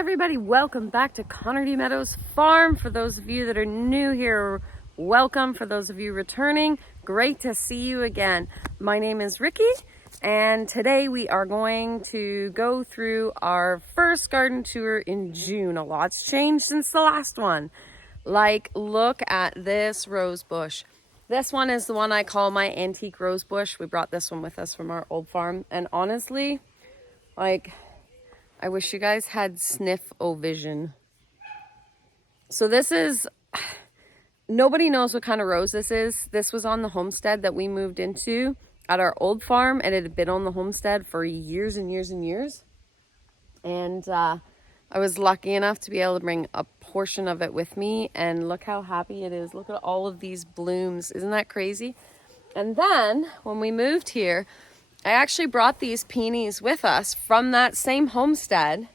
everybody, welcome back to Connerty Meadows Farm. For those of you that are new here, welcome. For those of you returning, great to see you again. My name is Ricky, and today we are going to go through our first garden tour in June. A lot's changed since the last one. Like, look at this rose bush. This one is the one I call my antique rose bush. We brought this one with us from our old farm, and honestly, like, I wish you guys had sniff-o-vision. So this is, nobody knows what kind of rose this is. This was on the homestead that we moved into at our old farm, and it had been on the homestead for years and years and years. And I was lucky enough to be able to bring a portion of it with me, and look how happy it is. Look at all of these blooms. Isn't that crazy? And then when we moved here, I actually brought these peonies with us from that same homestead.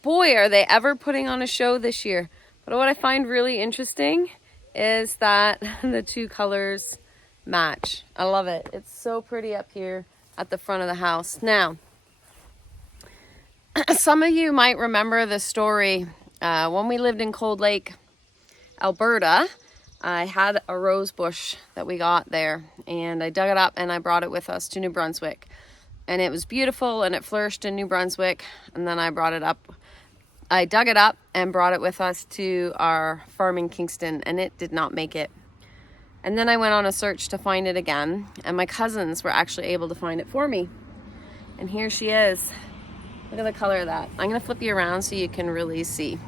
Boy, are they ever putting on a show this year. But what I find really interesting is that the two colors match. I love it. It's so pretty up here at the front of the house. Now, some of you might remember the story when we lived in Cold Lake, Alberta. I had a rose bush that we got there, and I dug it up and I brought it with us to New Brunswick, and it was beautiful and it flourished in New Brunswick. And then I dug it up and brought it with us to our farm in Kingston, and it did not make it. And then I went on a search to find it again, and my cousins were actually able to find it for me, and here she is. Look at the color of that. I'm gonna flip you around so you can really see.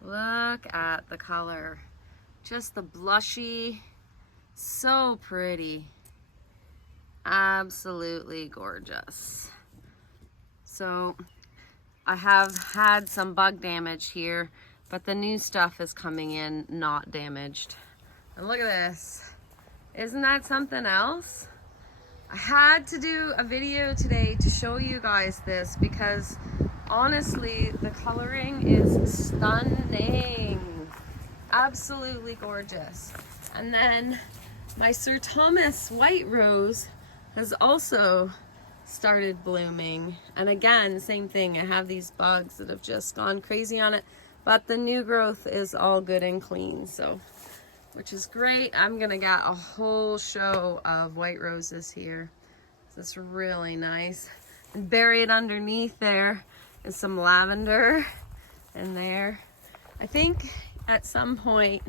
Look at the color. Just the blushy, so pretty, absolutely gorgeous. So I have had some bug damage here, but the new stuff is coming in not damaged. And look at this. Isn't that something else? I had to do a video today to show you guys this because honestly, the coloring is stunning. Absolutely gorgeous. And then my Sir Thomas white rose has also started blooming, and again, same thing. I have these bugs that have just gone crazy on it, but the new growth is all good and clean, so which is great. I'm gonna get a whole show of white roses here. This is really nice. And buried underneath there is some lavender in there. I think at some point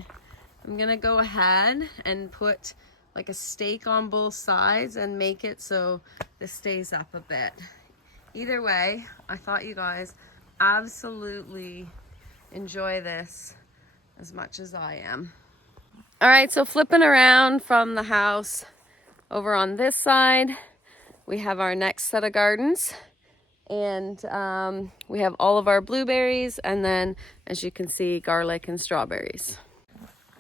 I'm gonna go ahead and put like a stake on both sides and make it so this stays up a bit. Either way, I thought you guys absolutely enjoy this as much as I am. All right, so flipping around from the house over on this side, we have our next set of gardens. And we have all of our blueberries, and then, as you can see, garlic and strawberries.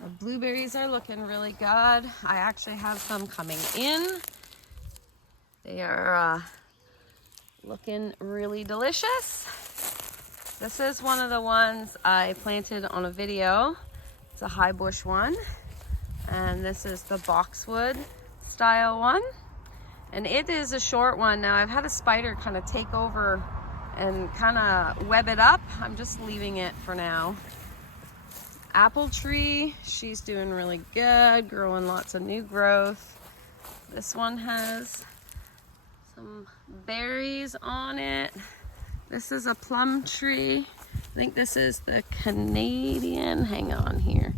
Our blueberries are looking really good. I actually have some coming in. They are looking really delicious. This is one of the ones I planted on a video. It's a high bush one. And this is the boxwood style one. And it is a short one. Now I've had a spider kind of take over and kind of web it up. I'm just leaving it for now. Apple tree, she's doing really good, growing lots of new growth. This one has some berries on it. This is a plum tree. I think this is the Canadian, hang on here.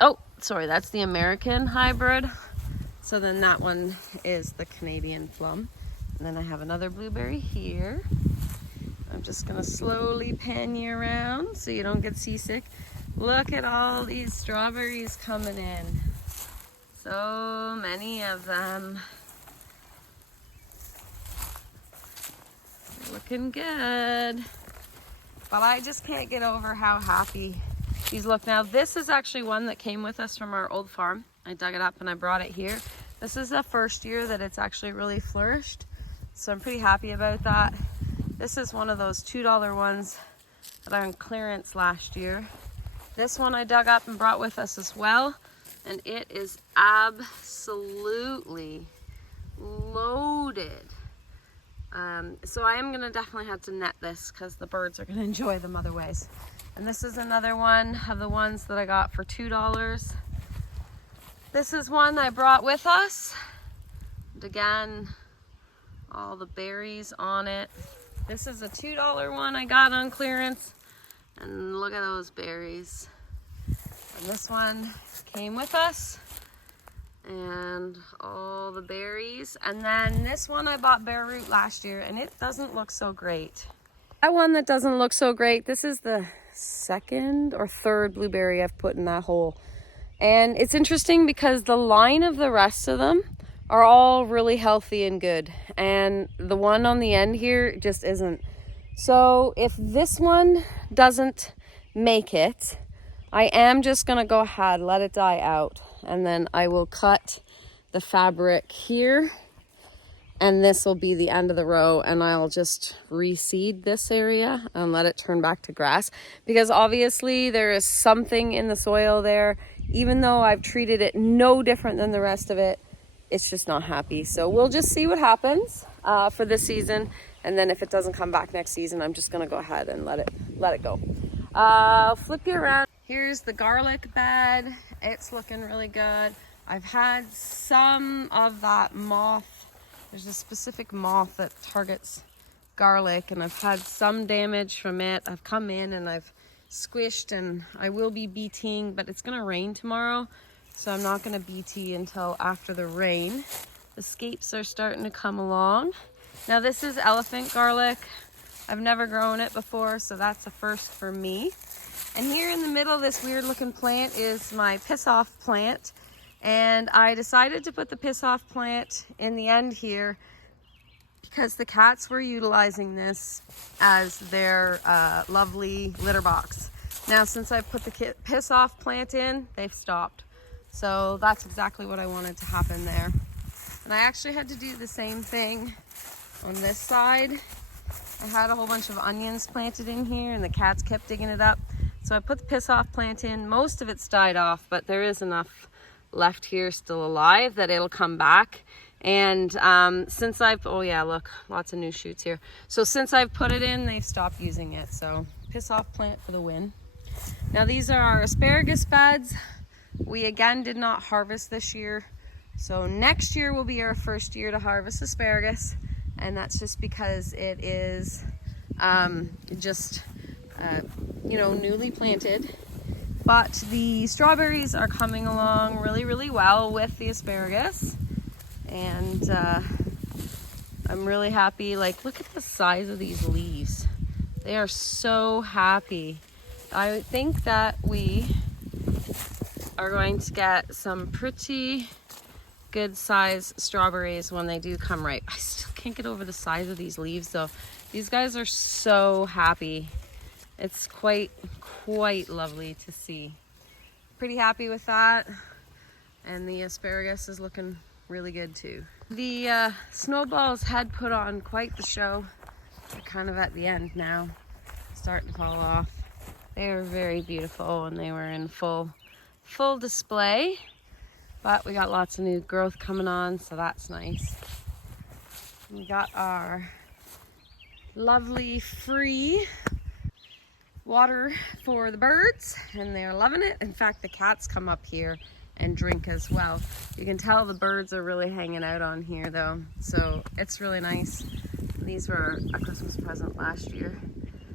Oh, sorry, that's the American hybrid. So then that one is the Canadian plum. And then I have another blueberry here. I'm just gonna slowly pan you around so you don't get seasick. Look at all these strawberries coming in. So many of them. They're looking good. But I just can't get over how happy these look. Now this is actually one that came with us from our old farm. I dug it up and I brought it here. This is the first year that it's actually really flourished, so I'm pretty happy about that. This is one of those $2 ones that are on clearance last year. This one I dug up and brought with us as well, and it is absolutely loaded. So I am gonna definitely have to net this because the birds are gonna enjoy them other ways. And this is another one of the ones that I got for $2. This is one I brought with us. And again, all the berries on it. This is a $2 one I got on clearance. And look at those berries. And this one came with us. And all the berries. And then this one I bought bare root last year, and it doesn't look so great. That one that doesn't look so great, this is the second or third blueberry I've put in that hole. And it's interesting because the line of the rest of them are all really healthy and good. And the one on the end here just isn't. So if this one doesn't make it, I am just gonna go ahead, let it die out. And then I will cut the fabric here. And this will be the end of the row, and I'll just reseed this area and let it turn back to grass, because obviously there is something in the soil there. Even though I've treated it no different than the rest of it, it's just not happy. So we'll just see what happens for this season, and then if it doesn't come back next season, I'm just gonna go ahead and let it go. I'll flip you around. Here's the garlic bed. It's looking really good. I've had some of that moth. There's a specific moth that targets garlic, and I've had some damage from it. I've come in and I've squished, and I will be BTing, but it's gonna rain tomorrow, so I'm not gonna BT until after the rain. The scapes are starting to come along. Now this is elephant garlic. I've never grown it before, so that's a first for me. And here in the middle of this weird looking plant is my piss off plant. And I decided to put the piss off plant in the end here because the cats were utilizing this as their lovely litter box. Now, since I put the piss off plant in, they've stopped. So that's exactly what I wanted to happen there. And I actually had to do the same thing on this side. I had a whole bunch of onions planted in here, and the cats kept digging it up. So I put the piss off plant in. Most of it's died off, but there is enough left here still alive that it'll come back. And since I've, oh yeah, look, lots of new shoots here. So since I've put it in, they've stopped using it. So piss off plant for the win. Now these are our asparagus beds. We again did not harvest this year. So next year will be our first year to harvest asparagus. And that's just because it is you know, newly planted. But the strawberries are coming along really, really well with the asparagus. And I'm really happy. Like, look at the size of these leaves. They are so happy. I think that we are going to get some pretty good size strawberries when they do come ripe. I still can't get over the size of these leaves though. These guys are so happy. It's quite lovely to see. Pretty happy with that. And the asparagus is looking really good too. The snowballs had put on quite the show. They're kind of at the end now, starting to fall off. They are very beautiful and they were in full display. But we got lots of new growth coming on, so that's nice. We got our lovely free water for the birds, and they're loving it. In fact, the cats come up here and drink as well. You can tell the birds are really hanging out on here though, so it's really nice. These were a Christmas present last year.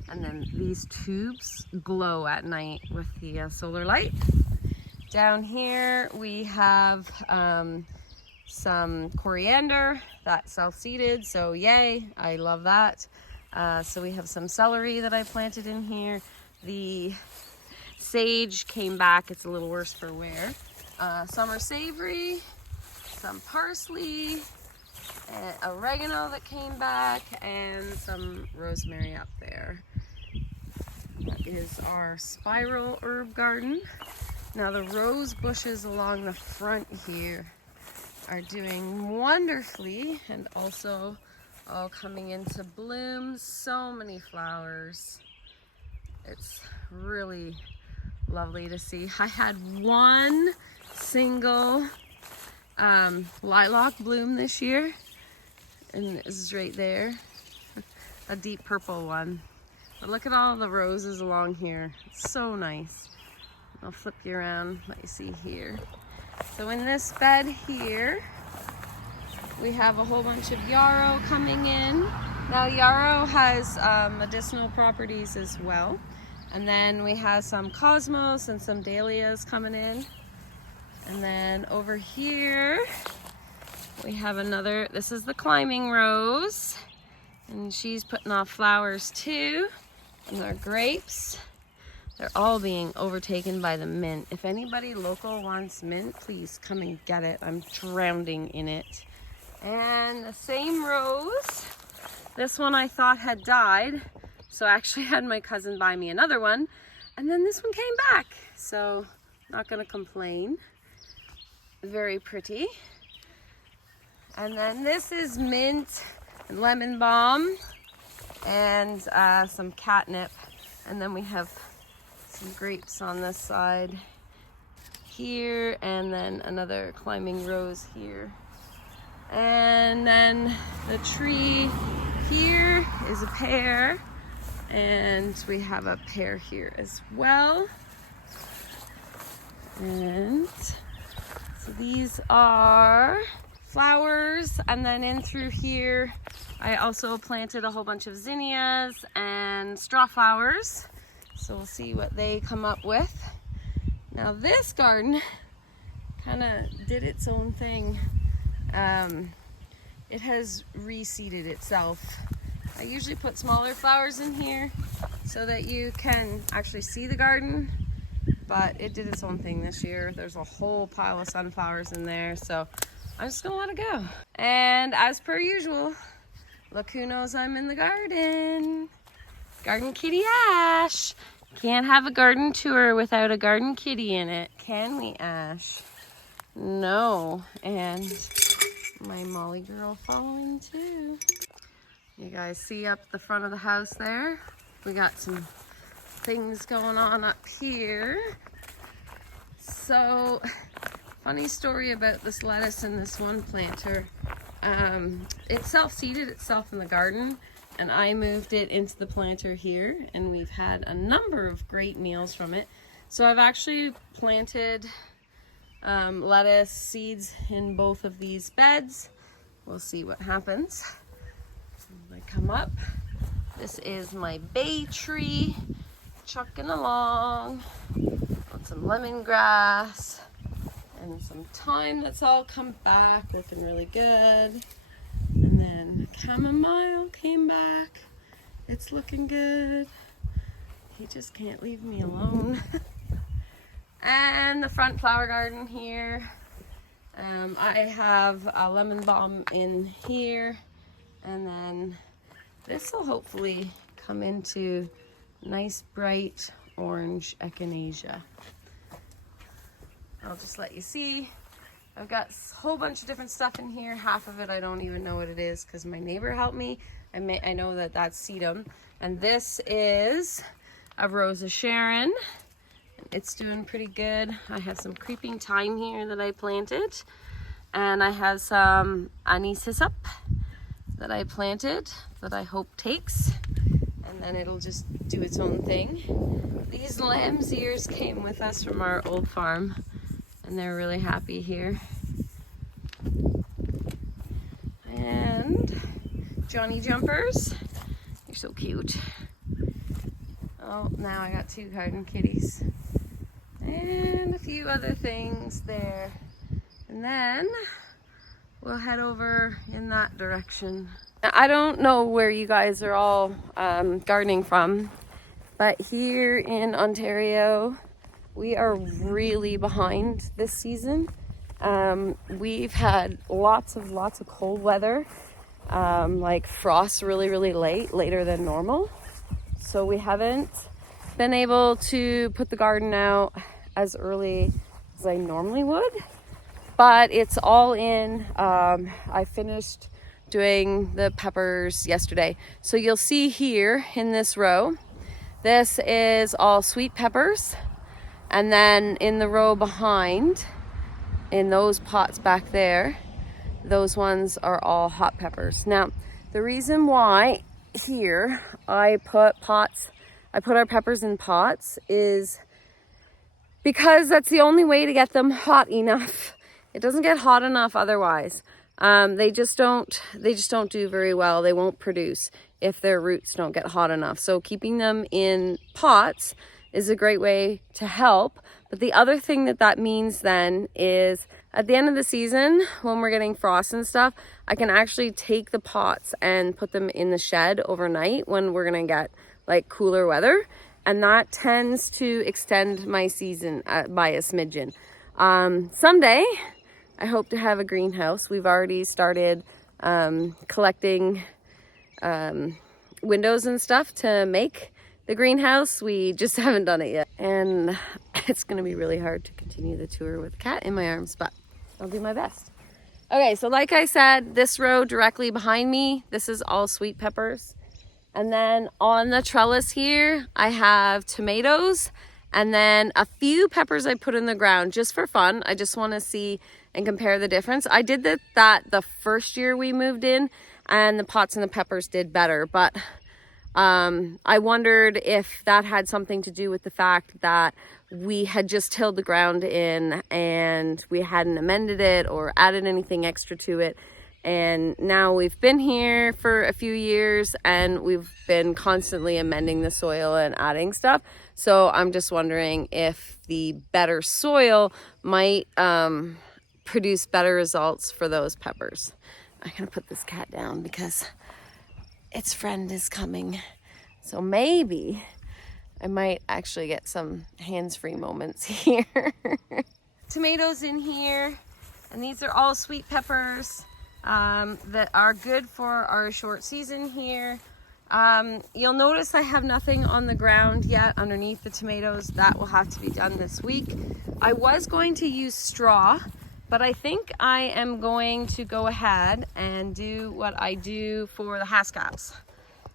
And then these tubes glow at night with the solar light. Down here we have some coriander that's self-seeded, so yay, I love that. So we have some celery that I planted in here. The sage came back, it's a little worse for wear. Summer savory, some parsley, oregano that came back, and some rosemary up there. That is our spiral herb garden. Now the rose bushes along the front here are doing wonderfully and also all coming into bloom. So many flowers. It's really lovely to see. I had one single lilac bloom this year, and this is right there. a deep purple one. But look at all the roses along here. It's so nice. I'll flip you around, let you see here. So in this bed here, we have a whole bunch of yarrow coming in. Now yarrow has medicinal properties as well. And then we have some cosmos and some dahlias coming in. And then over here, we have another, this is the climbing rose. And she's putting off flowers too. And our grapes, they're all being overtaken by the mint. If anybody local wants mint, please come and get it. I'm drowning in it. And the same rose, this one I thought had died. So I actually had my cousin buy me another one. And then this one came back. So not gonna complain. Very pretty. And then this is mint and lemon balm and some catnip. And then we have some grapes on this side here, and then another climbing rose here. And then the tree here is a pear, and we have a pear here as well. And so these are flowers, and then in through here I also planted a whole bunch of zinnias and straw flowers. So we'll see what they come up with. Now this garden kind of did its own thing. It has reseeded itself. I usually put smaller flowers in here so that you can actually see the garden, but it did its own thing this year. There's a whole pile of sunflowers in there, so I'm just gonna let it go. And as per usual, look who knows I'm in the garden. Garden kitty Ash. Can't have a garden tour without a garden kitty in it, can we, Ash? No. And my Molly girl following too. You guys see up the front of the house there? We got some things going on up here. So, funny story about this lettuce and this one planter. It self-seeded itself in the garden, and I moved it into the planter here, and we've had a number of great meals from it. So I've actually planted lettuce seeds in both of these beds. We'll see what happens. I come up. This is my bay tree, chucking along. Got some lemongrass and some thyme that's all come back, looking really good. And then chamomile came back. It's looking good. He just can't leave me alone. And the front flower garden here. I have a lemon balm in here. And then this will hopefully come into nice bright orange echinacea. I'll just let you see. I've got a whole bunch of different stuff in here. Half of it I don't even know what it is because my neighbor helped me. I know that that's sedum. And this is a Rose of Sharon. It's doing pretty good. I have some creeping thyme here that I planted. And I have some anise hyssop that I planted that I hope takes. And then it'll just do its own thing. These lamb's ears came with us from our old farm. And they're really happy here. And Johnny Jumpers, you're so cute. Oh, now I got 2 garden kitties. And a few other things there. And then we'll head over in that direction. I don't know where you guys are all gardening from, but here in Ontario, we are really behind this season. We've had lots of cold weather, like frost really late, later than normal. So we haven't been able to put the garden out as early as I normally would, but it's all in. I finished doing the peppers yesterday. So you'll see here in this row, this is all sweet peppers. And then in the row behind, in those pots back there, those ones are all hot peppers. Now, the reason why here I put our peppers in pots is because that's the only way to get them hot enough. It doesn't get hot enough otherwise. They just don't do very well. They won't produce if their roots don't get hot enough. So keeping them in pots is a great way to help. But the other thing that means then is at the end of the season, when we're getting frost and stuff, I can actually take the pots and put them in the shed overnight when we're gonna get like cooler weather. And that tends to extend my season by a smidgen. Someday, I hope to have a greenhouse. We've already started collecting windows and stuff to make the greenhouse. We just haven't done it yet. And it's gonna be really hard to continue the tour with a cat in my arms, but I'll do my best. Okay, so like I said, this row directly behind me, this is all sweet peppers. And then on the trellis here, I have tomatoes and then a few peppers I put in the ground just for fun. I just wanna see and compare the difference. I did that the first year we moved in, and the pots and the peppers did better, but I wondered if that had something to do with the fact that we had just tilled the ground in and we hadn't amended it or added anything extra to it. And now we've been here for a few years and we've been constantly amending the soil and adding stuff. So I'm just wondering if the better soil might produce better results for those peppers. I'm gonna put this cat down because its friend is coming. So maybe I might actually get some hands-free moments here. Tomatoes in here, and these are all sweet peppers that are good for our short season here. You'll notice I have nothing on the ground yet underneath the tomatoes. That will have to be done this week. I was going to use straw, but I think I am going to go ahead and do what I do for the Haskaps.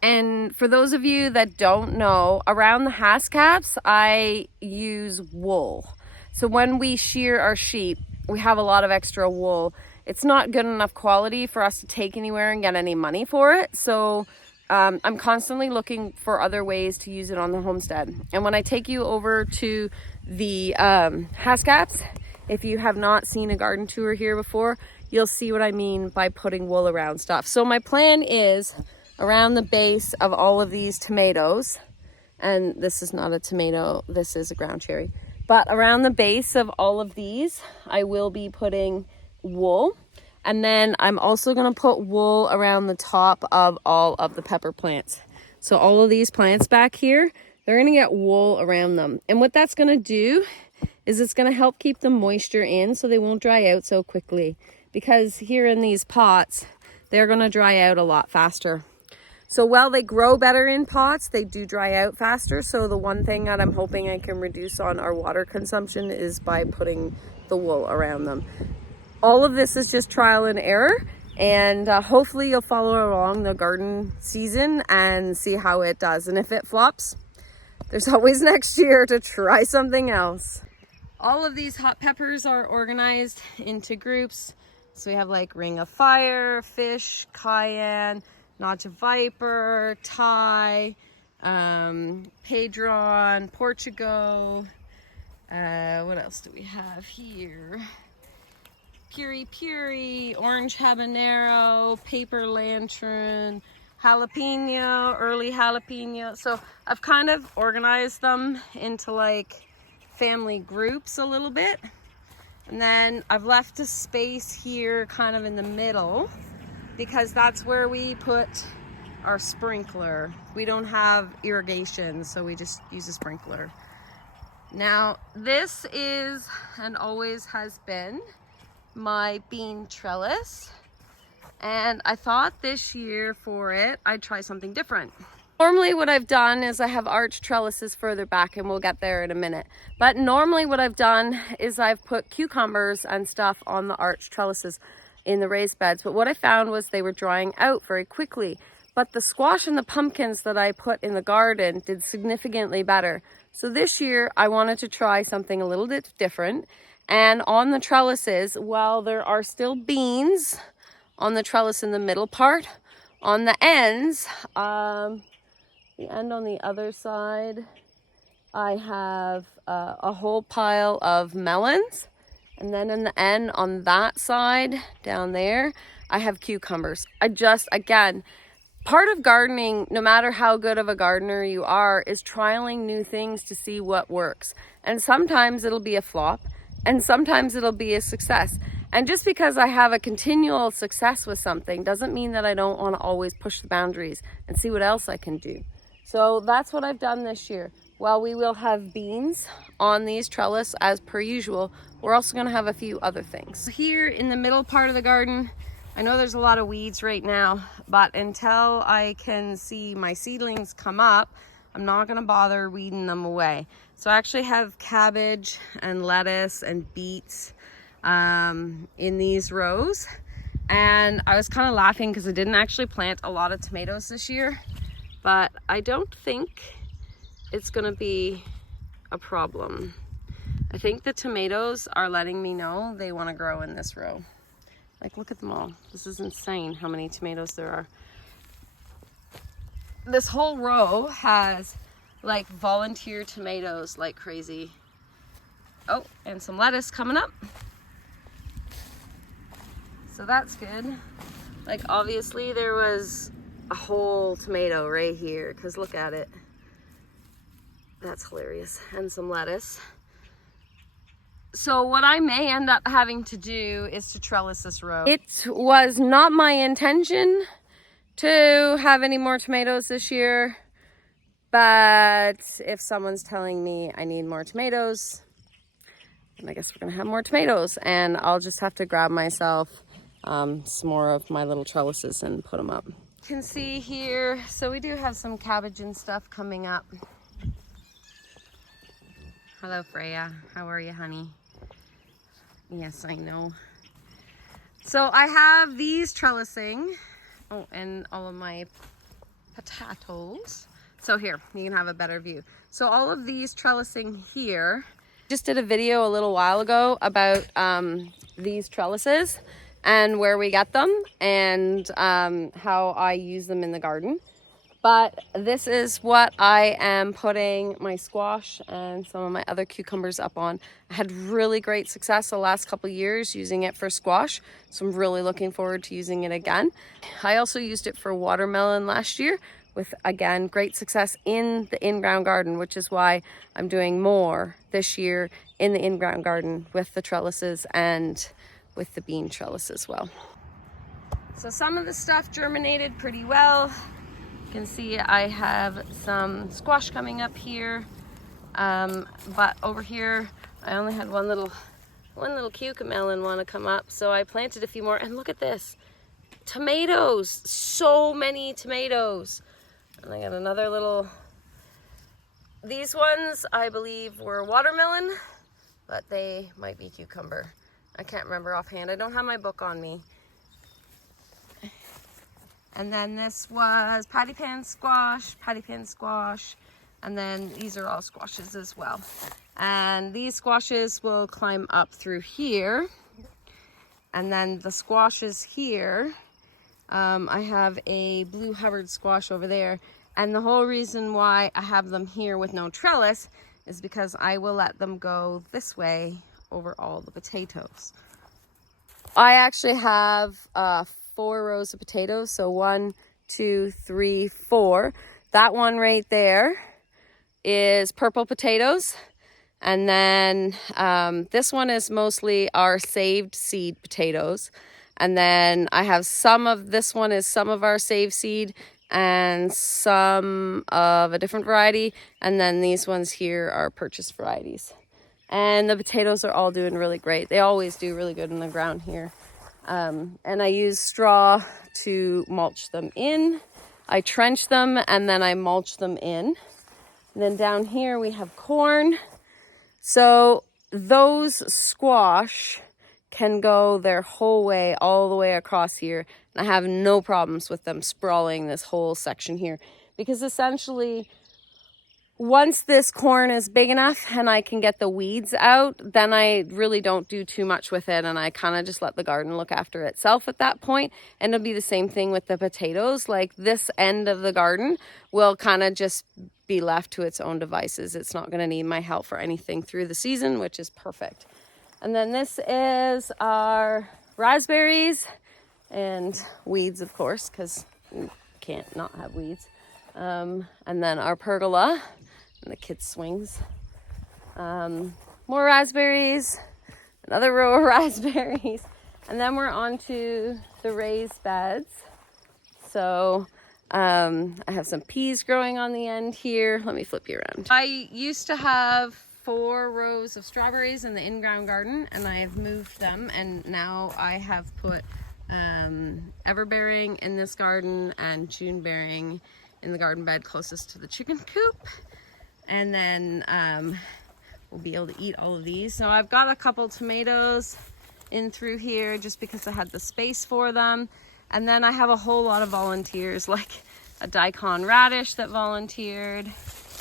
And for those of you that don't know, around the Haskaps, I use wool. So when we shear our sheep, we have a lot of extra wool. It's not good enough quality for us to take anywhere and get any money for it. So I'm constantly looking for other ways to use it on the homestead. And when I take you over to the Haskaps, if you have not seen a garden tour here before, you'll see what I mean by putting wool around stuff. So my plan is around the base of all of these tomatoes, and this is not a tomato, this is a ground cherry, but around the base of all of these, I will be putting wool. And then I'm also gonna put wool around the top of all of the pepper plants. So all of these plants back here, they're gonna get wool around them. And what that's gonna do is it's gonna help keep the moisture in so they won't dry out so quickly. Because here in these pots, they're gonna dry out a lot faster. So while they grow better in pots, they do dry out faster. So the one thing that I'm hoping I can reduce on our water consumption is by putting the wool around them. All of this is just trial and error, and hopefully you'll follow along the garden season and see how it does. And if it flops, there's always next year to try something else. All of these hot peppers are organized into groups. So we have like Ring of Fire, Fish, Cayenne, Notch of Viper, Thai, Padron, Portugal. What else do we have here? Puri Puri, Orange Habanero, Paper Lantern, Jalapeno, Early Jalapeno. So I've kind of organized them into like family groups a little bit. And then I've left a space here kind of in the middle because that's where we put our sprinkler. We don't have irrigation, so we just use a sprinkler. Now, this is and always has been my bean trellis, and I thought this year for it I'd try something different. Normally what I've done is I have arch trellises further back, and we'll get there in a minute, but normally what I've done is I've put cucumbers and stuff on the arch trellises in the raised beds, but what I found was they were drying out very quickly. But the squash and the pumpkins that I put in the garden did significantly better. So this year I wanted to try something a little bit different. And on the trellises, while there are still beans on the trellis in the middle part, On the ends, the end on the other side, I have a whole pile of melons. And then in the end on that side down there, I have cucumbers. Again, part of gardening, no matter how good of a gardener you are, is trialing new things to see what works. And sometimes it'll be a flop, and sometimes it'll be a success. And just because I have a continual success with something doesn't mean that I don't want to always push the boundaries and see what else I can do. So that's what I've done this year. While we will have beans on these trellis as per usual, we're also going to have a few other things. Here in the middle part of the garden, I know there's a lot of weeds right now, but until I can see my seedlings come up, I'm not going to bother weeding them away. So I actually have cabbage and lettuce and beets in these rows. And I was kind of laughing because I didn't actually plant a lot of tomatoes this year, but I don't think it's going to be a problem. I think the tomatoes are letting me know they want to grow in this row. Like, look at them all. This is insane how many tomatoes there are. This whole row has like volunteer tomatoes like crazy. Oh, and some lettuce coming up. So that's good. Like, obviously there was a whole tomato right here, because look at it. That's hilarious. And some lettuce. So what I may end up having to do is to trellis this row. It was not my intention to have any more tomatoes this year, but if someone's telling me I need more tomatoes, then I guess we're gonna have more tomatoes, and I'll just have to grab myself some more of my little trellises and put them up. You can see here, so we do have some cabbage and stuff coming up. Hello, Freya. How are you, honey? Yes, I know. So I have these trellising. Oh, and all of my potatoes. So here, you can have a better view. So all of these trellising here. Just did a video a little while ago about these trellises and where we get them and how I use them in the garden. But this is what I am putting my squash and some of my other cucumbers up on. I had really great success the last couple of years using it for squash, so I'm really looking forward to using it again. I also used it for watermelon last year with, again, great success in the in-ground garden, which is why I'm doing more this year in the in-ground garden with the trellises and with the bean trellis as well. So some of the stuff germinated pretty well. You can see I have some squash coming up here, but over here I only had one little cucamelon want to come up, so I planted a few more. And look at this, tomatoes, so many tomatoes. And I got another little, these ones I believe were watermelon, but they might be cucumber. I can't remember offhand. I don't have my book on me. And then this was patty pan squash, and then these are all squashes as well. And these squashes will climb up through here. And then the squashes here, I have a blue Hubbard squash over there. And the whole reason why I have them here with no trellis is because I will let them go this way over all the potatoes. I actually have 4 rows of potatoes. So 1, 2, 3, 4. That one right there is purple potatoes. And then this one is mostly our saved seed potatoes. And then I have some of this one is some of our saved seed and some of a different variety. And then these ones here are purchased varieties. And the potatoes are all doing really great. They always do really good in the ground here. And I use straw to mulch them in. I trench them and then I mulch them in. And then down here we have corn. So those squash can go their whole way, all the way across here. And I have no problems with them sprawling this whole section here. Because essentially once this corn is big enough and I can get the weeds out, then I really don't do too much with it, and I kind of just let the garden look after itself at that point. And it'll be the same thing with the potatoes. Like this end of the garden will kind of just be left to its own devices. It's not going to need my help for anything through the season, which is perfect. And then this is our raspberries and weeds, of course, because you can't not have weeds. And then our pergola and the kids' swings. More raspberries, another row of raspberries. And then we're on to the raised beds. So I have some peas growing on the end here. Let me flip you around. I used to have 4 rows of strawberries in the in-ground garden, and I have moved them, and now I have put everbearing in this garden and Junebearing in the garden bed closest to the chicken coop. And then we'll be able to eat all of these. So I've got a couple tomatoes in through here just because I had the space for them. And then I have a whole lot of volunteers, like a daikon radish that volunteered.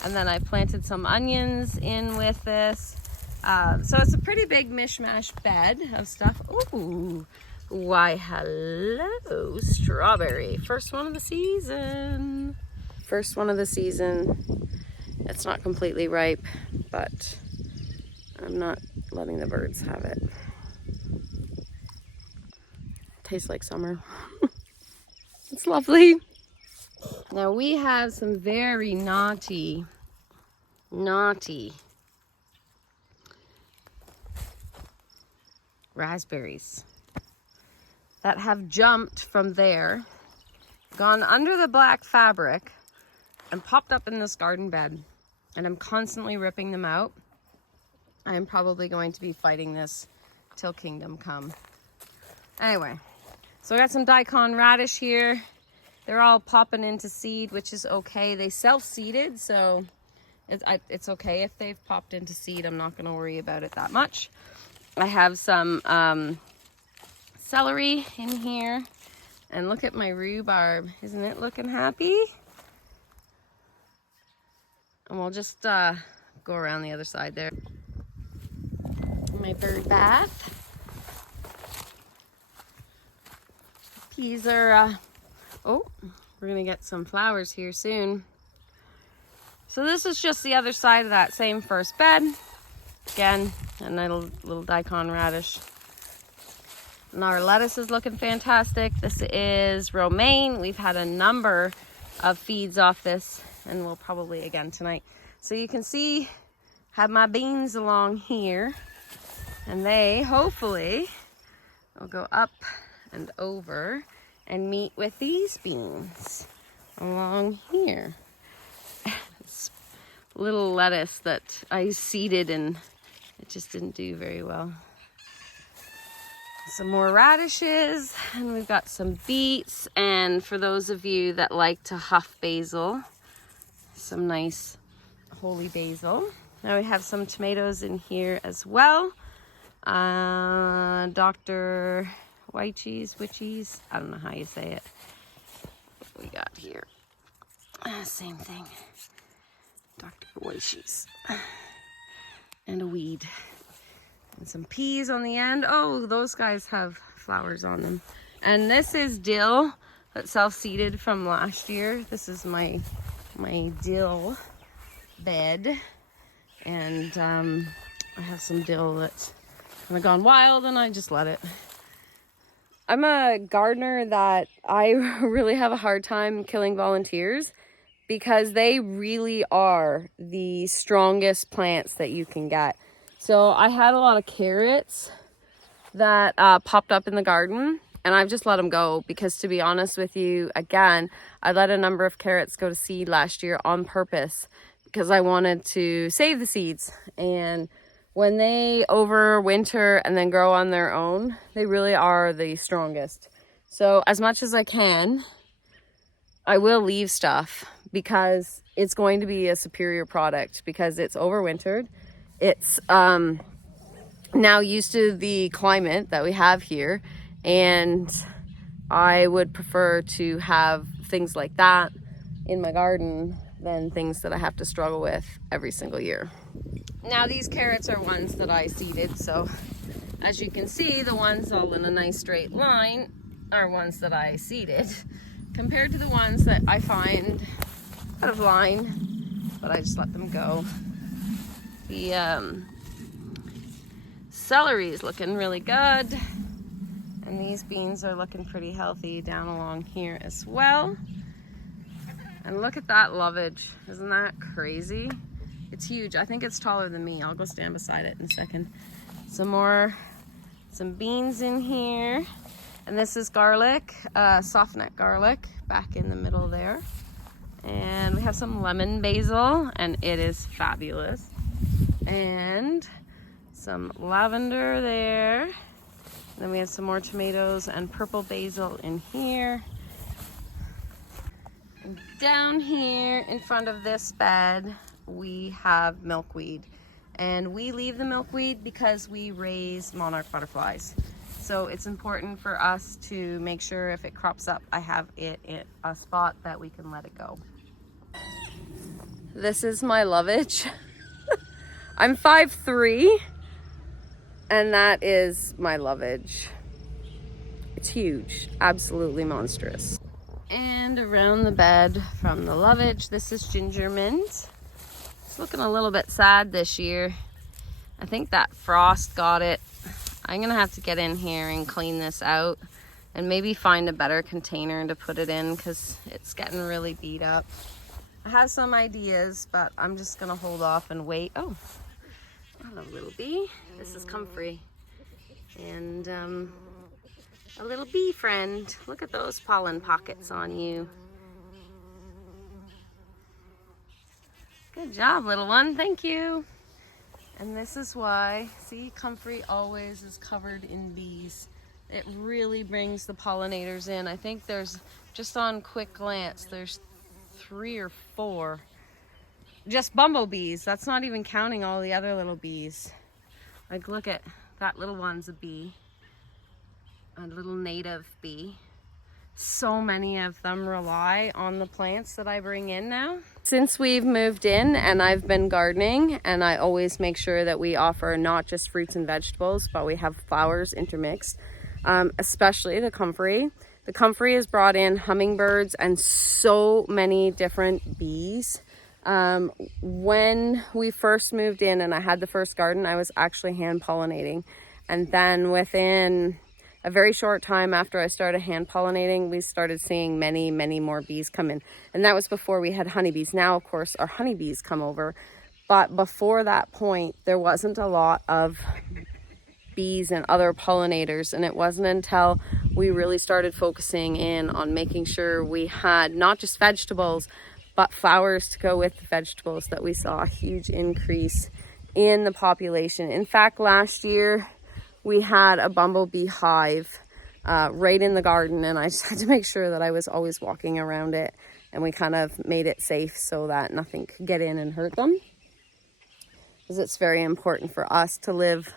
And then I planted some onions in with this. So it's a pretty big mishmash bed of stuff. Ooh, why hello, strawberry. First one of the season. First one of the season. It's not completely ripe, but I'm not letting the birds have it. Tastes like summer. It's lovely. Now we have some very naughty raspberries that have jumped from there, gone under the black fabric, and popped up in this garden bed. And I'm constantly ripping them out. I'm probably going to be fighting this till kingdom come. Anyway, so I got some daikon radish here. They're all popping into seed, which is okay. They self-seeded, so it's okay if they've popped into seed. I'm not going to worry about it that much. I have some celery in here. And look at my rhubarb. Isn't it looking happy? And we'll just go around the other side there. My bird bath. Peas are, oh, we're gonna get some flowers here soon. So this is just the other side of that same first bed. Again, a little daikon radish. And our lettuce is looking fantastic. This is romaine. We've had a number of feeds off this, and we'll probably again tonight. So you can see, have my beans along here, and they hopefully will go up and over and meet with these beans along here. This little lettuce that I seeded and it just didn't do very well. Some more radishes, and we've got some beets, and for those of you that like to huff basil, some nice holy basil. Now we have some tomatoes in here as well. Dr. Witchies, I don't know how you say it. What we got here? Same thing. Dr. Witchies. And a weed. And some peas on the end. Oh, those guys have flowers on them. And this is dill that self-seeded from last year. This is my dill bed. And I have some dill that's kind of gone wild, and I just let it. I'm a gardener that I really have a hard time killing volunteers because they really are the strongest plants that you can get. So I had a lot of carrots that popped up in the garden, and I've just let them go because, to be honest with you, again, I let a number of carrots go to seed last year on purpose because I wanted to save the seeds. And when they overwinter and then grow on their own, they really are the strongest. So as much as I can, I will leave stuff because it's going to be a superior product because it's overwintered. It's now used to the climate that we have here, and I would prefer to have things like that in my garden than things that I have to struggle with every single year. Now these carrots are ones that I seeded, so as you can see, the ones all in a nice straight line are ones that I seeded, compared to the ones that I find out of line, but I just let them go. The celery is looking really good, and these beans are looking pretty healthy down along here as well. And look at that lovage. Isn't that crazy? It's huge. I think it's taller than me. I'll go stand beside it in a second. Some beans in here. And this is garlic, soft neck garlic, back in the middle there. And we have some lemon basil, and it is fabulous. And some lavender there. And then we have some more tomatoes and purple basil in here. And down here in front of this bed, we have milkweed. And we leave the milkweed because we raise monarch butterflies. So it's important for us to make sure if it crops up, I have it in a spot that we can let it go. This is my lovage. I'm 5'3", and that is my lovage. It's huge, absolutely monstrous. And around the bed from the lovage, this is ginger mint. It's looking a little bit sad this year. I think that frost got it. I'm gonna have to get in here and clean this out and maybe find a better container to put it in because it's getting really beat up. I have some ideas, but I'm just gonna hold off and wait. Oh, hello little bee. This is Comfrey. And a little bee friend. Look at those pollen pockets on you. Good job, little one, thank you. And this is why, see, Comfrey always is covered in bees. It really brings the pollinators in. I think there's, just on quick glance, there's 3 or 4. Just bumblebees, that's not even counting all the other little bees. Like look at, that little one's a bee. A little native bee. So many of them rely on the plants that I bring in now. Since we've moved in and I've been gardening, and I always make sure that we offer not just fruits and vegetables, but we have flowers intermixed, especially the comfrey. The comfrey has brought in hummingbirds and so many different bees. When we first moved in and I had the first garden, I was actually hand pollinating. And then within a very short time after I started hand pollinating, we started seeing many, many more bees come in. And that was before we had honeybees. Now, of course, our honeybees come over. But before that point, there wasn't a lot of bees and other pollinators. And it wasn't until we really started focusing in on making sure we had not just vegetables, but flowers to go with the vegetables that we saw a huge increase in the population. In fact, last year, we had a bumblebee hive right in the garden, and I just had to make sure that I was always walking around it, and we kind of made it safe so that nothing could get in and hurt them. Because it's very important for us to live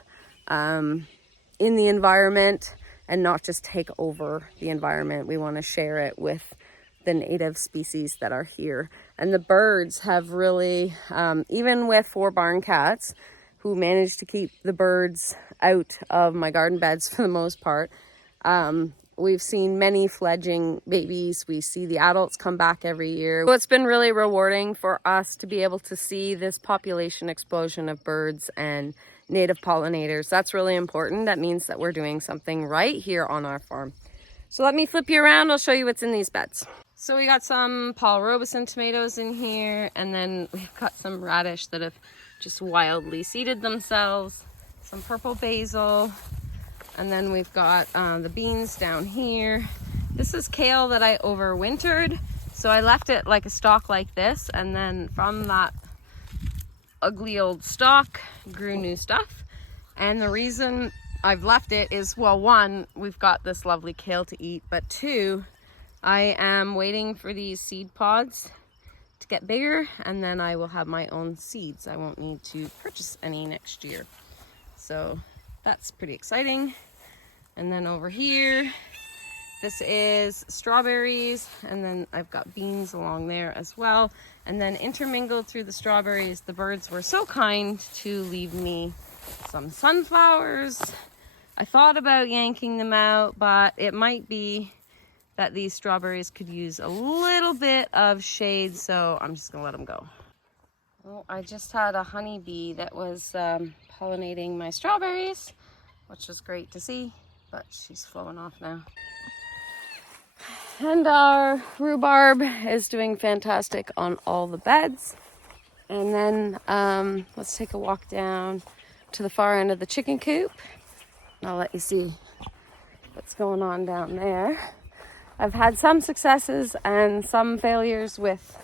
in the environment and not just take over the environment. We want to share it with the native species that are here. And the birds have really, even with 4 barn cats, who managed to keep the birds out of my garden beds for the most part. We've seen many fledgling babies. We see the adults come back every year. So it's been really rewarding for us to be able to see this population explosion of birds and native pollinators. That's really important. That means that we're doing something right here on our farm. So let me flip you around. I'll show you what's in these beds. So we got some Paul Robeson tomatoes in here, and then we've got some radish that have just wildly seeded themselves, some purple basil, and then we've got the beans down here. This is kale that I overwintered, so I left it like a stalk like this, and then from that ugly old stalk grew new stuff. And the reason I've left it is, well, 1, we've got this lovely kale to eat, but 2, I am waiting for these seed pods to get bigger, and then I will have my own seeds. I won't need to purchase any next year. So that's pretty exciting. And then over here This is strawberries, and then I've got beans along there as well. And then intermingled through the strawberries, the birds were so kind to leave me some sunflowers. I thought about yanking them out, but it might be that these strawberries could use a little bit of shade, so I'm just gonna let them go. Well, I just had a honeybee that was pollinating my strawberries, which was great to see, but she's flown off now. And our rhubarb is doing fantastic on all the beds. And then let's take a walk down to the far end of the chicken coop. I'll let you see what's going on down there. I've had some successes and some failures with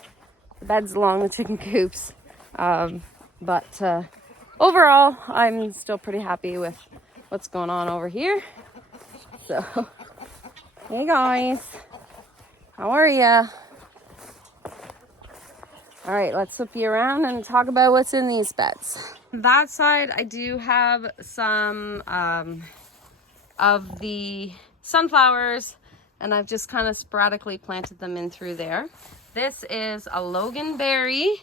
the beds along the chicken coops. But overall, I'm still pretty happy with what's going on over here. So, hey guys. How are ya? All right, let's flip you around and talk about what's in these beds. That side, I do have some of the sunflowers, and I've just kind of sporadically planted them in through there. This is a loganberry.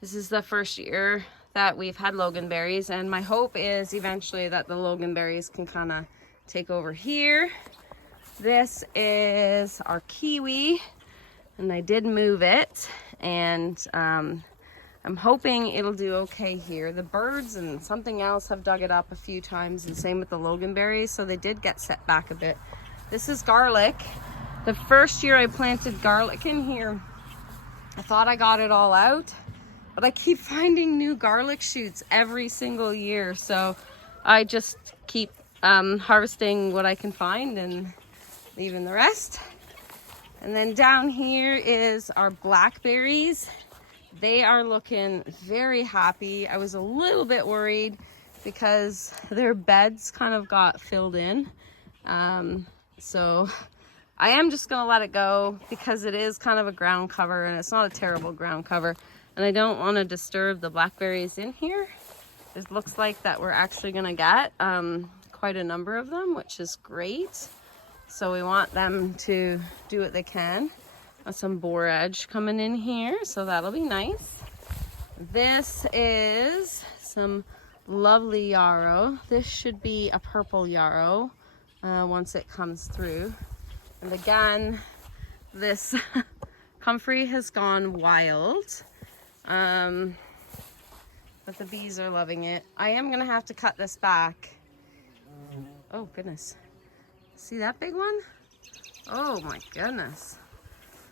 This is the first year that we've had loganberries, and my hope is eventually that the loganberries can kind of take over here. This is our kiwi, and I did move it, and I'm hoping it'll do okay here. The birds and something else have dug it up a few times, and same with the loganberries, so they did get set back a bit. This is garlic. The first year I planted garlic in here, I thought I got it all out, but I keep finding new garlic shoots every single year, so I just keep harvesting what I can find and leaving the rest. And then down here is our blackberries. They are looking very happy. I was a little bit worried because their beds kind of got filled in. So I am just gonna let it go because it is kind of a ground cover, and it's not a terrible ground cover. And I don't want to disturb the blackberries in here. It looks like that we're actually gonna get quite a number of them, which is great. So we want them to do what they can. Some borage coming in here, so that'll be nice. This is some lovely yarrow. This should be a purple yarrow once it comes through. And again, this comfrey has gone wild, but the bees are loving it. I am gonna have to cut this back. Oh goodness. See that big one? Oh my goodness.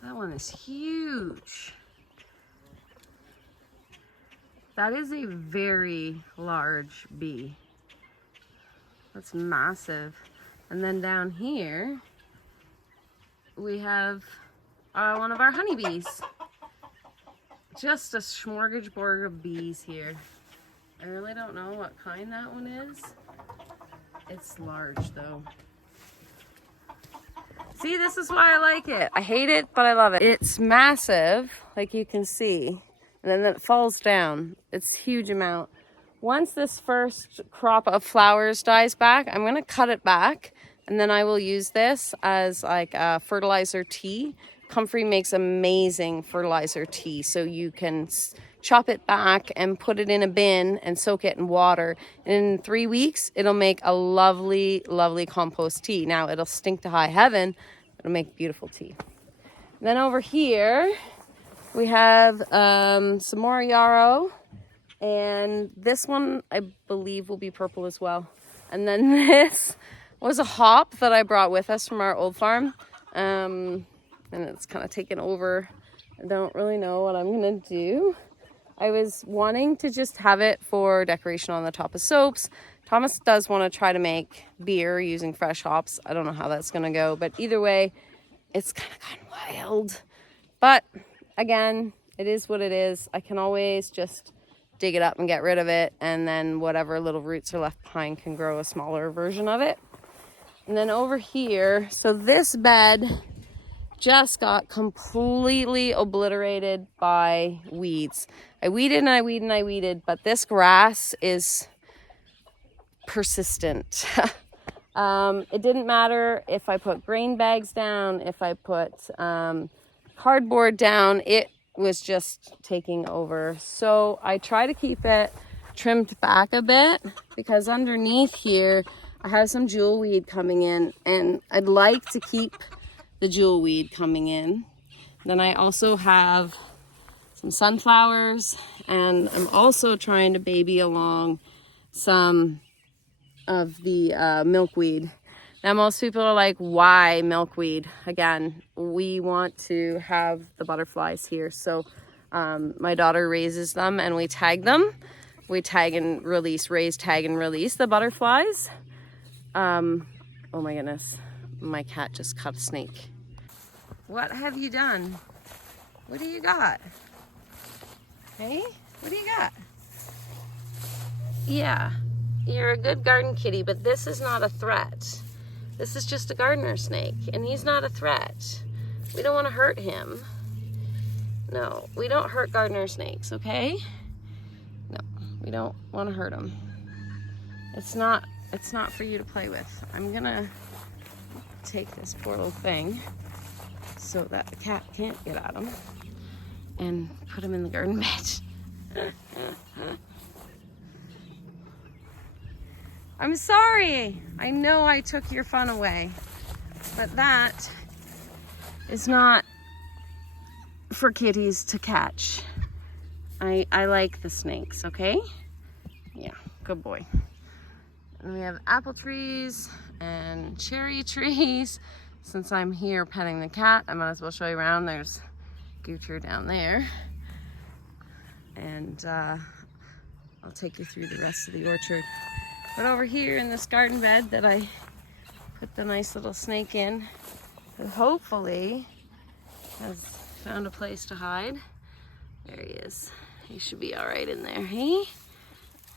That one is huge. That is a very large bee. That's massive. And then down here, we have one of our honeybees. Just a smorgasbord of bees here. I really don't know what kind that one is. It's large though. See, this is why I like it. I hate it, but I love it. It's massive, like you can see, and then it falls down. It's a huge amount. Once this first crop of flowers dies back, I'm gonna cut it back, and then I will use this as like a fertilizer tea. Comfrey makes amazing fertilizer tea, so you can chop it back and put it in a bin and soak it in water. And in 3 weeks, it'll make a lovely, lovely compost tea. Now, it'll stink to high heaven, but it'll make beautiful tea. Then over here, we have some more yarrow. And this one, I believe, will be purple as well. And then this was a hop that I brought with us from our old farm. And it's kind of taken over. I don't really know what I'm going to do. I was wanting to just have it for decoration on the top of soaps. Thomas does want to try to make beer using fresh hops. I don't know how that's going to go, but either way, it's kind of gone wild. But again, it is what it is. I can always just dig it up and get rid of it, and then whatever little roots are left behind can grow a smaller version of it. And then over here, so this bed just got completely obliterated by weeds. I weeded and I weeded and I weeded, but this grass is persistent. It didn't matter if I put grain bags down, if I put cardboard down, it was just taking over. So I try to keep it trimmed back a bit because underneath here I have some jewel weed coming in, and I'd like to keep the jewel weed coming in. Then I also have some sunflowers, and I'm also trying to baby along some of the milkweed. Now most people are like, why milkweed? Again, we want to have the butterflies here. So my daughter raises them and we tag them. We tag and release, raise, tag and release the butterflies. Oh my goodness, my cat just cut a snake. What have you done? What do you got? Hey, what do you got? Yeah, you're a good garden kitty, but this is not a threat. This is just a gardener snake, and he's not a threat. We don't want to hurt him. No, we don't hurt gardener snakes, okay? No, we don't want to hurt him. It's not for you to play with. I'm gonna take this poor little thing so that the cat can't get at him and put him in the garden bed. I'm sorry. I know I took your fun away, but that is not for kitties to catch. I like the snakes, okay? Yeah, good boy. And we have apple trees and cherry trees. Since I'm here petting the cat, I might as well show you around. There's Goocher down there. And I'll take you through the rest of the orchard. But over here in this garden bed that I put the nice little snake in, who hopefully has found a place to hide. There he is. He should be all right in there. Hey?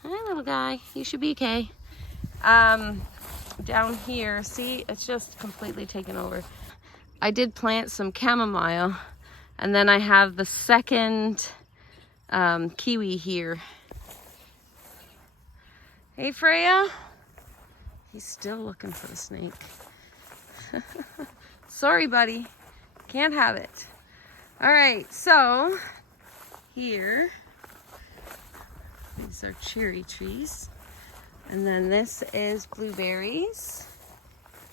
Hi, little guy. You should be okay. Down here, see, it's just completely taken over. I did plant some chamomile, and then I have the second kiwi here. Hey, Freya. He's still looking for the snake. Sorry, buddy. Can't have it. All right, so here, these are cherry trees. And then this is blueberries.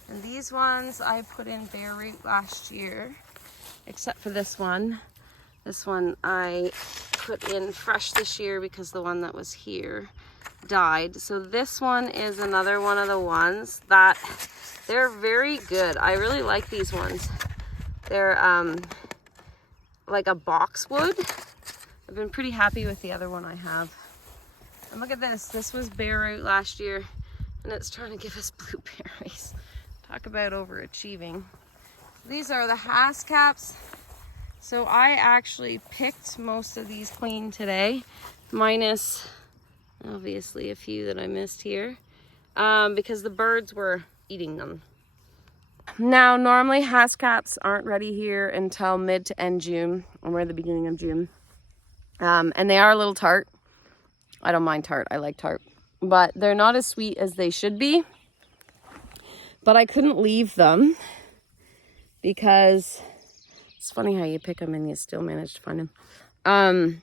And these ones I put in bare root last year, except for this one. This one I put in fresh this year because the one that was here died. So this one is another one of the ones that they're very good. I really like these ones. They're like a boxwood. I've been pretty happy with the other one I have. And look at this. This was bare root last year, and it's trying to give us blueberries. Talk about overachieving. These are the Haskaps. So I actually picked most of these clean today, minus obviously a few that I missed here, because the birds were eating them. Now, normally Haskaps aren't ready here until mid to end June, and we're at the beginning of June. And they are a little tart. I don't mind tart, I like tart. But they're not as sweet as they should be. But I couldn't leave them because it's funny how you pick them and you still manage to find them.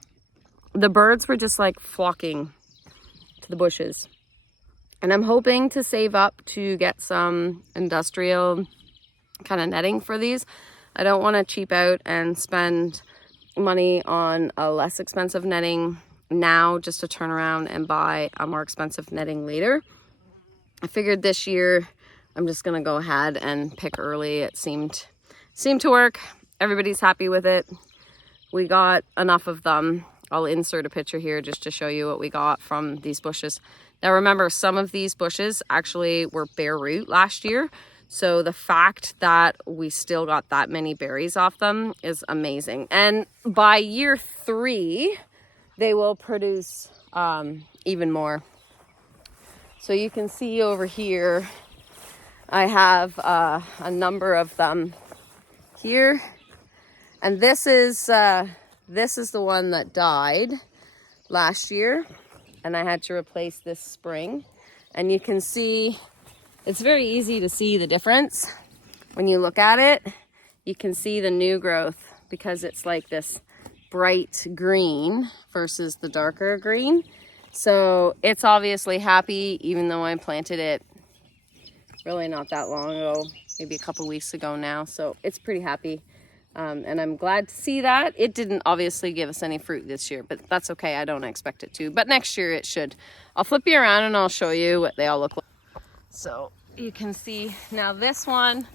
The birds were just like flocking to the bushes. And I'm hoping to save up to get some industrial kind of netting for these. I don't want to cheap out and spend money on a less expensive netting now just to turn around and buy a more expensive netting later. I figured this year I'm just gonna go ahead and pick early. It seemed to work. Everybody's happy with it. We got enough of them. I'll insert a picture here just to show you what we got from these bushes. Now remember, some of these bushes actually were bare root last year. So the fact that we still got that many berries off them is amazing. And by year 3, they will produce even more. So you can see over here, I have a number of them here. And this is the one that died last year. And I had to replace this spring. And you can see It's very easy to see the difference. When you look at it, you can see the new growth because it's like this bright green versus the darker green. So it's obviously happy, even though I planted it really not that long ago, maybe a couple weeks ago now. So it's pretty happy. And I'm glad to see that. It didn't obviously give us any fruit this year, but that's okay. I don't expect it to, but next year it should. I'll flip you around and I'll show you what they all look like. So you can see now this one,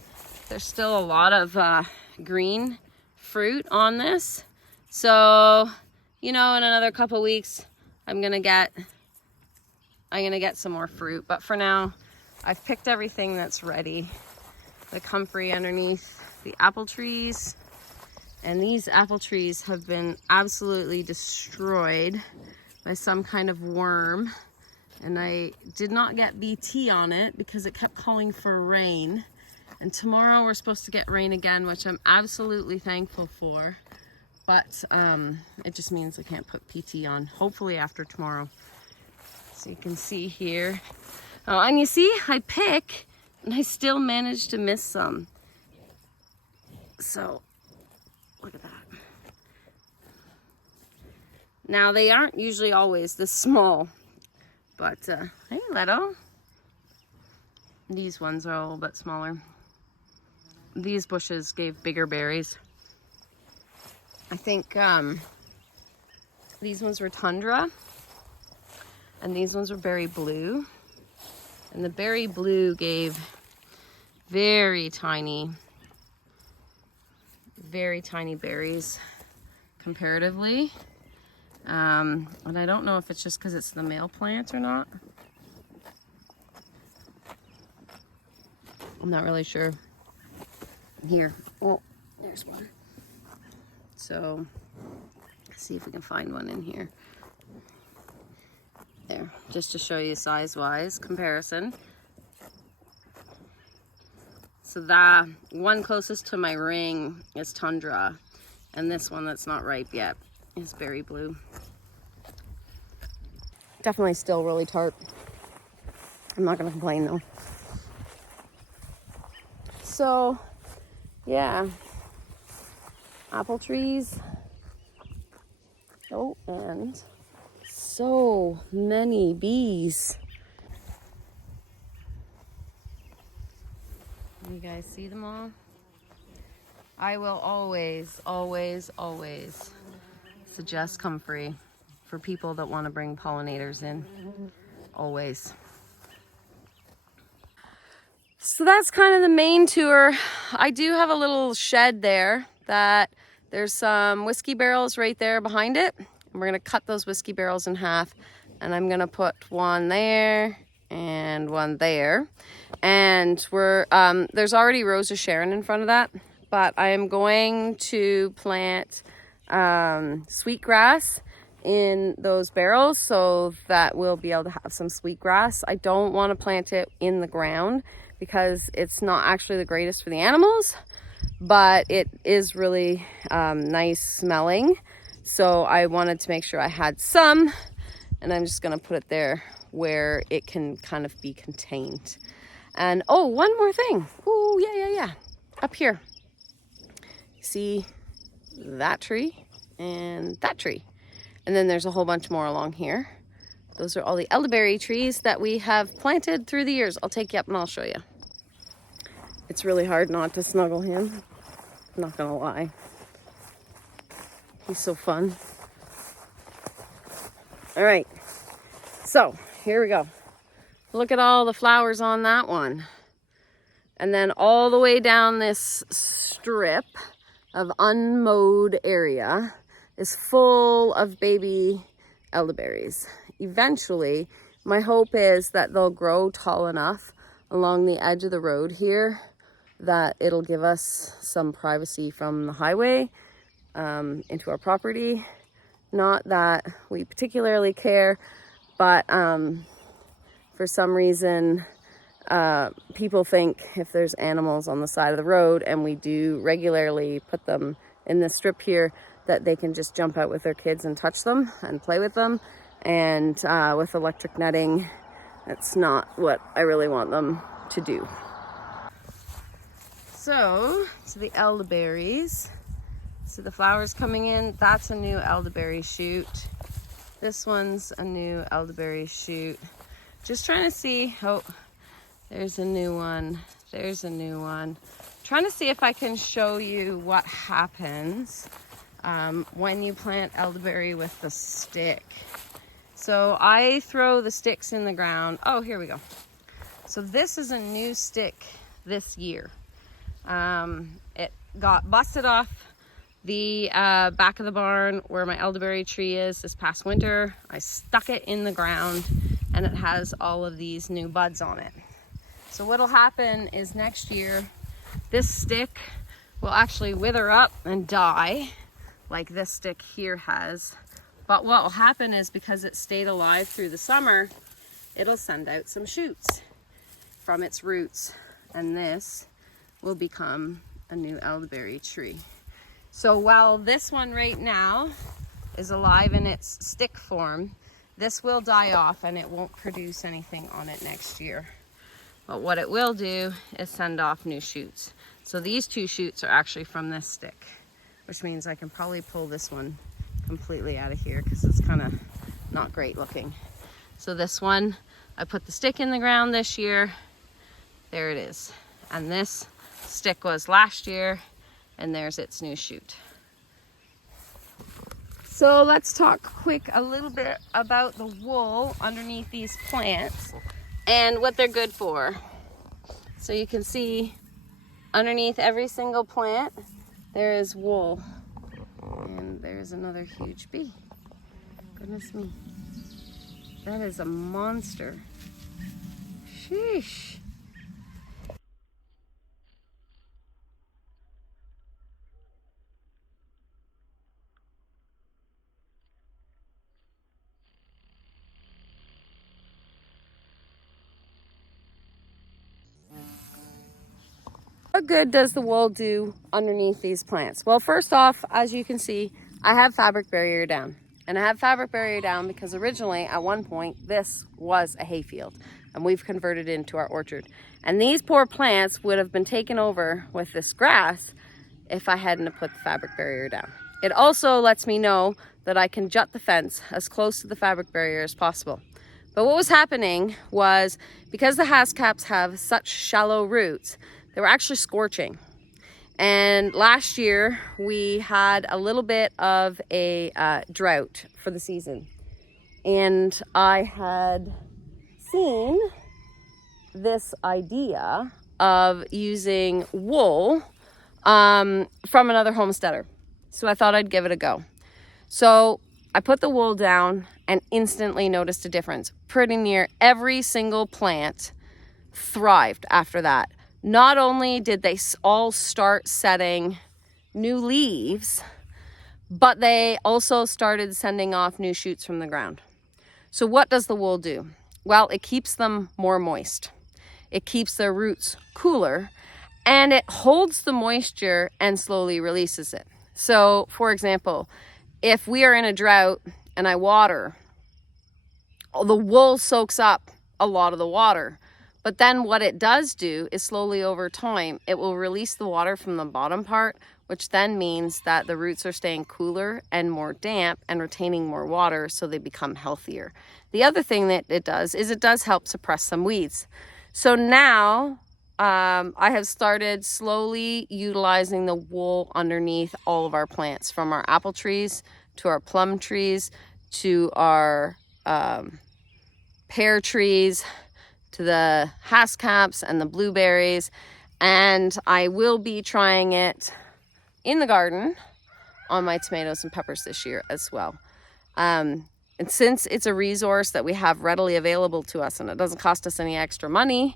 there's still a lot of green fruit on this. So, you know, in another couple weeks, I'm gonna get some more fruit. But for now, I've picked everything that's ready. The comfrey underneath the apple trees. And these apple trees have been absolutely destroyed by some kind of worm. And I did not get BT on it because it kept calling for rain. And tomorrow we're supposed to get rain again, which I'm absolutely thankful for. But it just means I can't put PT on, hopefully after tomorrow. So you can see here. Oh, and you see, I pick and I still manage to miss some. So, look at that. Now, they aren't usually always this small, but hey, Leto. These ones are a little bit smaller. These bushes gave bigger berries. I think these ones were tundra, and these ones were berry blue. And the berry blue gave very tiny berries comparatively. And I don't know if it's just because it's the male plant or not. I'm not really sure. Here, oh, there's one. So, let's see if we can find one in here. There, just to show you size-wise comparison. So the one closest to my ring is tundra, and this one that's not ripe yet is berry blue. Definitely still really tart. I'm not gonna complain though. So, yeah, apple trees. Oh, and so many bees. You guys see them all? I will always, always, always suggest comfrey for people that want to bring pollinators in. Always. So that's kind of the main tour. I do have a little shed there that there's some whiskey barrels right there behind it. And we're gonna cut those whiskey barrels in half, and I'm gonna put one there and one there. And we're there's already Rose of Sharon in front of that, but I am going to plant sweetgrass in those barrels so that we'll be able to have some sweetgrass. I don't want to plant it in the ground because it's not actually the greatest for the animals, but it is really nice smelling. So I wanted to make sure I had some, and I'm just gonna put it there where it can kind of be contained. And oh, one more thing. Oh, yeah. Up here. See that tree and that tree. And then there's a whole bunch more along here. Those are all the elderberry trees that we have planted through the years. I'll take you up and I'll show you. It's really hard not to snuggle him. I'm not gonna lie. He's so fun. All right, so here we go. Look at all the flowers on that one. And then all the way down this strip of unmowed area is full of baby elderberries. Eventually, my hope is that they'll grow tall enough along the edge of the road here that it'll give us some privacy from the highway into our property. Not that we particularly care, but for some reason, people think if there's animals on the side of the road, and we do regularly put them in this strip here, that they can just jump out with their kids and touch them and play with them. And with electric netting, that's not what I really want them to do. So the elderberries. So the flowers coming in, that's a new elderberry shoot. This one's a new elderberry shoot. Just trying to see, oh, there's a new one. There's a new one. Trying to see if I can show you what happens when you plant elderberry with the stick. So I throw the sticks in the ground. Oh, here we go. So this is a new stick this year. It got busted off the back of the barn where my elderberry tree is this past winter. I stuck it in the ground and it has all of these new buds on it. So what'll happen is next year, this stick will actually wither up and die like this stick here has. But what will happen is because it stayed alive through the summer, it'll send out some shoots from its roots. And this will become a new elderberry tree. So while this one right now is alive in its stick form, this will die off and it won't produce anything on it next year. But what it will do is send off new shoots. So these two shoots are actually from this stick, which means I can probably pull this one completely out of here because it's kind of not great looking. So this one, I put the stick in the ground this year. There it is. And this stick was last year, and there's its new shoot. So let's talk a little bit about the wool underneath these plants and what they're good for. So you can see underneath every single plant, there is wool. And there's another huge bee. Goodness me. That is a monster. Sheesh. What good does the wool do underneath these plants? Well, first off, as you can see, I have fabric barrier down. And I have fabric barrier down because originally, at one point, this was a hayfield. And we've converted it into our orchard. And these poor plants would have been taken over with this grass if I hadn't put the fabric barrier down. It also lets me know that I can jut the fence as close to the fabric barrier as possible. But what was happening was, because the Haskaps have such shallow roots, they were actually scorching. And last year we had a little bit of a drought for the season. And I had seen this idea of using wool from another homesteader. So I thought I'd give it a go. So I put the wool down and instantly noticed a difference. Pretty near every single plant thrived after that. Not only did they all start setting new leaves, but they also started sending off new shoots from the ground. So what does the wool do? Well, it keeps them more moist. It keeps their roots cooler, and it holds the moisture and slowly releases it. So, for example, if we are in a drought and I water, the wool soaks up a lot of the water. But then what it does do is slowly over time, it will release the water from the bottom part, which then means that the roots are staying cooler and more damp and retaining more water, so they become healthier. The other thing that it does is it does help suppress some weeds. So now I have started slowly utilizing the wool underneath all of our plants, from our apple trees to our plum trees to our pear trees, to the Haskaps and the blueberries. And I will be trying it in the garden on my tomatoes and peppers this year as well. And since it's a resource that we have readily available to us and it doesn't cost us any extra money,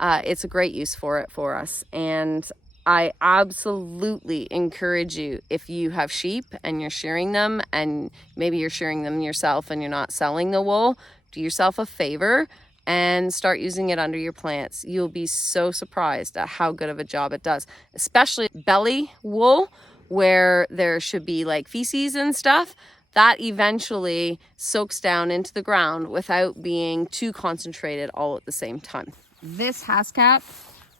it's a great use for it for us. And I absolutely encourage you, if you have sheep and you're shearing them, and maybe you're shearing them yourself and you're not selling the wool, do yourself a favor and start using it under your plants. You'll be so surprised at how good of a job it does, especially belly wool, where there should be like feces and stuff. That eventually soaks down into the ground without being too concentrated all at the same time. This Haskap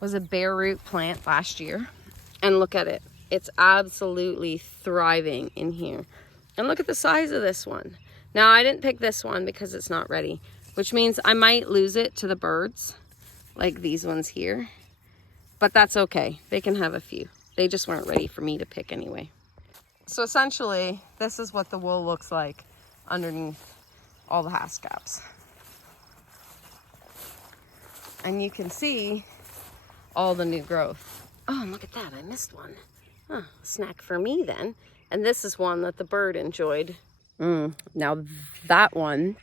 was a bare root plant last year. And look at it. It's absolutely thriving in here. And look at the size of this one. Now, I didn't pick this one because it's not ready, which means I might lose it to the birds, like these ones here. But that's okay. They can have a few. They just weren't ready for me to pick anyway. So essentially, this is what the wool looks like underneath all the Haskaps. And you can see all the new growth. Oh, and look at that, I missed one. Huh, snack for me then. And this is one that the bird enjoyed. Now that one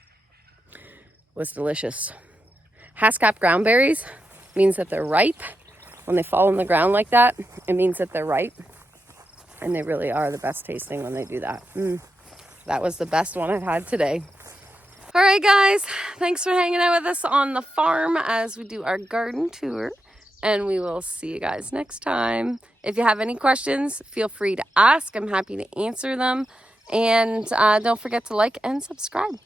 was delicious. Haskap ground berries means that they're ripe. When they fall on the ground like that, it means that they're ripe. And they really are the best tasting when they do that. That was the best one I've had today. All right, guys, thanks for hanging out with us on the farm as we do our garden tour. And we will see you guys next time. If you have any questions, feel free to ask. I'm happy to answer them. And don't forget to like and subscribe.